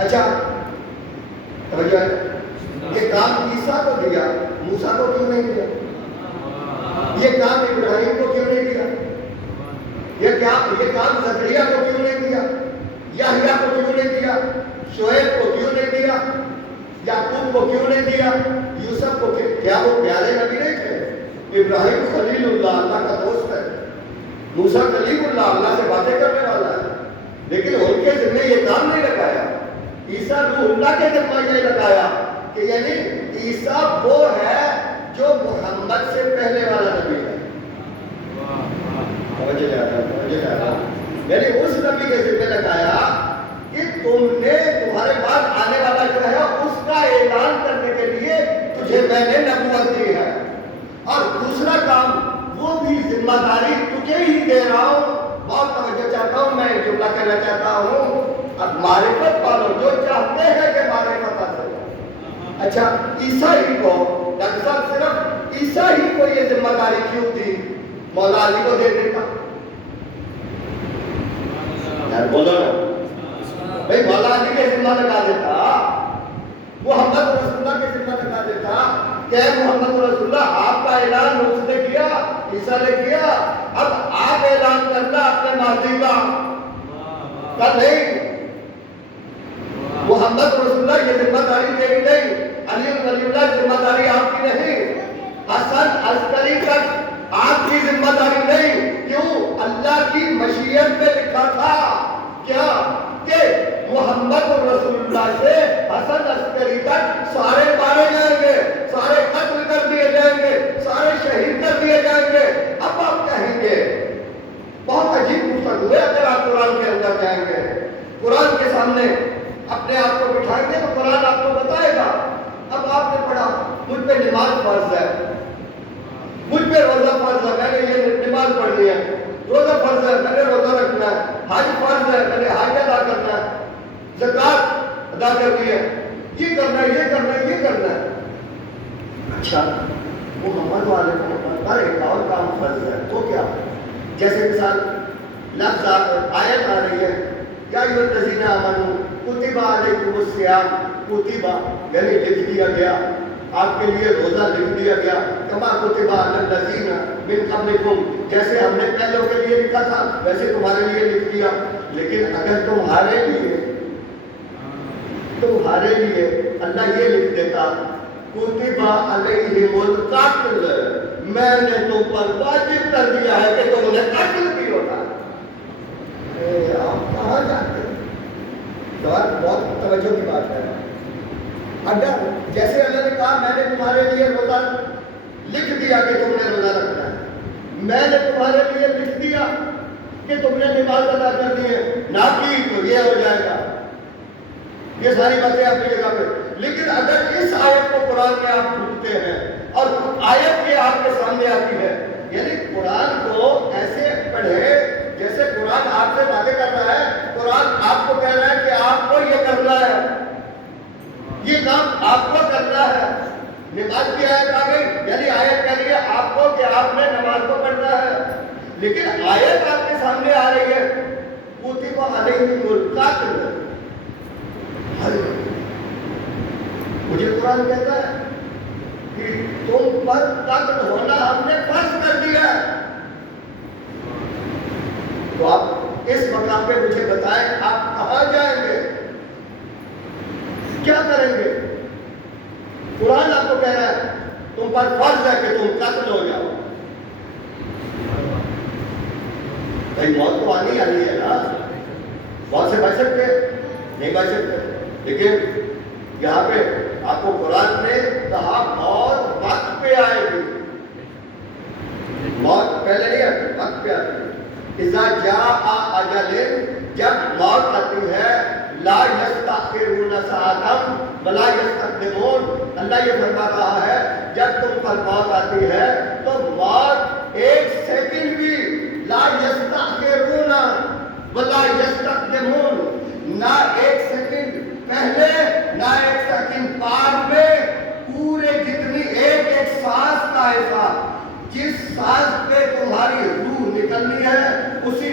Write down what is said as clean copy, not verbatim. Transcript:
اچھا توجہ ہے، یہ کام عیسیٰ کو دیا، موسیٰ کو کیوں نہیں دیا؟ یہ کام ابراہیم کو کیوں نہیں دیا؟ یہ کام زکریا کو کیوں نہیں دیا؟ یحییٰ کو کیوں نہیں دیا؟ شعیب کو کیوں نہیں دیا؟ یعقوب کو کیوں نہیں دیا؟ یوسف کو کیا وہ پیارے نبی نہیں تھے؟ ابراہیم خلیل اللہ، اللہ کا دوست ہے، موسیٰ کلیم اللہ، اللہ سے باتیں کرنے والا ہے، لیکن ان کے ذمہ یہ کام نہیں لگایا۔ عیسیٰ روح اللہ کے ذمہ یہ لگایا کہ یعنی عیسیٰ وہ ہے جو محمد سے پہلے والا نبی ہے۔ یعنی اس نبی کے ذمہ لگایا کہ تم نے تمہارے بعد آنے والا جو ہے اس کا اعلان کرنے کے لیے تجھے میں نے نبوت دی ہے، اور دوسرا کام وہ بھی ذمہ داری تجھے ہی دے رہا ہوں۔ بہت توجہ چاہتا ہوں، میں ایک جملہ کہنا چاہتا ہوں، اب معرفت والوں جو چاہتے ہیں کہ معرفت حاصل ہو۔ اچھا عیسیٰ ہی کو ڈاکٹر صاحب صرف عیسیٰ ہی کو یہ ذمہ داری کیوں دی؟ مولا علی کو دے دیتا یار، بولو نا بھائی، مولا علی کے ذمہ لگا دیتا، محمد رسول اللہ کے ذمہ لگا دیتا کہ محمد رسول اللہ آپ کا اعلان مجھ سے کیا، عیسیٰ نے کیا، اب آپ اعلان کرنا اپنے ماضی کا نہیں۔ محمد رسول اللہ یہ ذمہ داری تیری نہیں، علی ولی اللہ ذمہ داری آپ کی نہیں، حسن عسکری تک آپ کی ذمہ داری نہیں۔ کیوں؟ اللہ کی مشیت میں لکھا تھا کیا کہ محمد رسول اللہ سے حسن عسکری تک سارے مارے جائیں گے، سارے قتل کر دیے جائیں گے، سارے شہید کر دیے جائیں گے۔ اب آپ کہیں گے بہت عجیب گفتگو ہے، اگر آپ قرآن کے اندر جائیں گے، قرآن کے سامنے اپنے آپ کو بٹھائیں گے تو قرآن آپ کو بتائے گا۔ اب آپ نے پڑھا مجھ پہ نماز فرض ہے، مجھ پہ روزہ فرض ہے، میں نے یہ نماز پڑھنی ہے، روزہ فرض ہے، میں نے روزہ رکھنا ہے، حج فرض ہے، میں نے حج ادا کرنا ہے، زکوٰۃ ادا کرنی ہے، یہ کرنا ہے، یہ کرنا ہے، یہ کرنا ہے۔ اچھا محمد والے پر ایک اور کام فرض ہے تو کیا؟ جیسے مثال لفظ آیت آ رہی ہے، یا ایھا الذین آمنوا کتب علیکم الصیام، کتبہ یعنی لکھ دیا گیا، آپ کے لیے روزہ لکھ دیا گیا، کما کتب علی الذین من قبلکم، جیسے ہم نے پہلوں کے لیے لکھا تھا ویسے تمہارے لیے لکھ دیا۔ لیکن اگر تمہارے لیے اللہ یہ لکھ دیتا کتب علیہم القتل، میں نے تم پر واجب کر دیا ہے کہ تم نے قتل کی ہوتا، آپ کہاں جاتے ہیں؟ بہت توجہ کی بات ہے۔ اگر جیسے اللہ نے کہا میں نے تمہارے لیے روزہ لکھ دیا کہ تم نے روزہ رکھنا ہے، میں نے تمہارے لیے لکھ دیا کہ تم نے نماز ادا کرنی ہے، نہ کی تو یہ ہو جائے گا، یہ ساری باتیں اپنی جگہ پہ۔ لیکن اگر اس آیت کو قرآن میں آپ ڈھونڈتے ہیں اور آیت یہ آپ کے سامنے آتی ہے، یعنی قرآن کو ایسے پڑھے جیسے قرآن آپ سے باتیں کر رہا ہے، قرآن آپ کو کہہ رہا ہے کہ آپ کو یہ کرنا ہے، یہ کام آپ کو کرنا ہے۔ نماز کی آیت آ گئی، یعنی آیت کہہ رہی ہے آپ کو کہ آپ نے نماز کو پڑھنا ہے، لیکن آیت آپ کے سامنے آ رہی ہے کتب علیہم القتل۔ مجھے قرآن کہتا ہے کہ تم پر قتل ہونا ہم نے فرض کر دیا ہے، تو آپ اس مقام پہ مجھے بتائیں آپ کہاں جائیں گے، کیا کریں گے؟ قرآن آپ کو کہہ رہا ہے تم پر فرض ہے کہ تم قتل ہو جاؤ۔ بھائی موت تو آنی ہے نا، موت سے بچ سکتے نہیں بچ سکتے، لیکن یہاں پہ آپ کو قرآن نے کہا موت وقت پہ آئے گی، موت پہلے نہیں آتی، وقت پہ آتی ہے۔ اذا جاء اجل، جب موت آتی ہے، لا یستأخرون ساعۃ ولا یستقدمون، اللہ یہ فرما رہا ہے جب تم پر موت آتی ہے تو موت ایک سیکنڈ بھی لا یستأخرون ولا یستقدمون، نہ ایک سیکنڈ پہلے نہ ایک سیکنڈ بعد میں، پورے جتنی ایک ایک سانس کا حساب، جس سانس پہ تمہاری روح نکلنی ہے اسی